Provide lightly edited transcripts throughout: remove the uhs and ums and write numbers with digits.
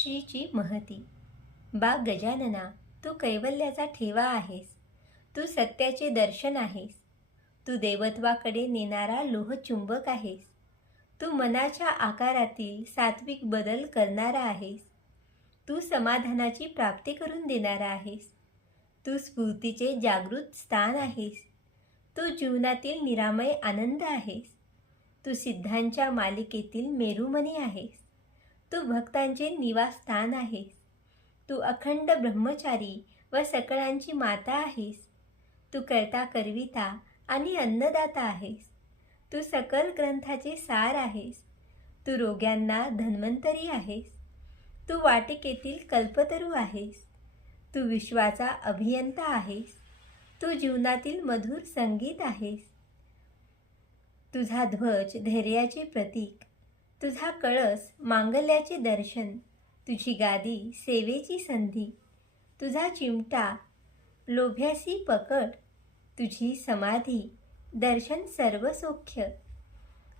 श्रीची महती. बा गजानना, तू कैवल्याचा ठेवा आहेस. तू सत्याचे दर्शन आहेस. तू देवत्वाकडे नेणारा लोहचुंबक आहेस. तू मनाच्या आकारातील सात्विक बदल करणारा आहेस. तू समाधानाची प्राप्ती करून देणारा आहेस. तू स्फूर्तीचे जागृत स्थान आहेस. तू जीवनातील निरामय आनंद आहेस. तू सिद्धांच्या मालिकेतील मेरुमणी आहेस. तू भक्तांचे निवासस्थान आहेस. तू अखंड ब्रह्मचारी व सकळांची माता आहेस. तू कर्ता करविता आणि अन्नदाता आहेस. तू सकल ग्रंथाचे सार आहेस. तू रोग्यांना धन्वंतरी आहेस. तू वाटिकेतील कल्पतरू आहेस. तू विश्वाचा अभियंता आहेस. तू जीवनातील मधुर संगीत आहेस. तुझा ध्वज धैर्याचे प्रतीक, तुझा कळस मांगल्याचे दर्शन, तुझी गादी सेवेची संधी, तुझा चिमटा लोभ्यासी पकड, तुझी समाधी दर्शन सर्व सौख्य,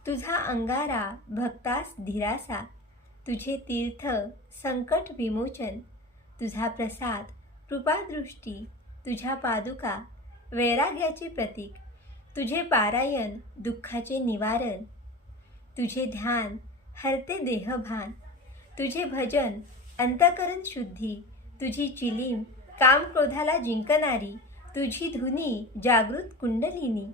तुझा अंगारा भक्तास धीरासा, तुझे तीर्थ संकट विमोचन, तुझा प्रसाद कृपादृष्टी, तुझ्या पादुका वैराग्याचे प्रतीक, तुझे पारायण दुःखाचे निवारण, तुझे ध्यान हरते देहभान, तुझे भजन अंतःकरण शुद्धी, तुझी चिलीम काम क्रोधाला जिंकणारी, तुझी धुनी जागृत कुंडलिनी,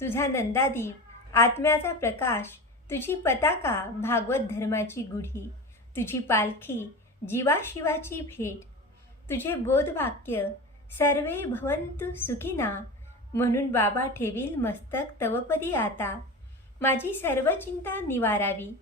तुझा नंदादीप आत्म्याचा प्रकाश, तुझी पताका भागवत धर्माची गुढी, तुझी पालखी जीवाशिवाची भेट, तुझे बोधवाक्य सर्वे भवन्तु सुखिना, म्हणून बाबा ठेवील मस्तक तवपदी आता, माझी सर्व चिंता निवारावी.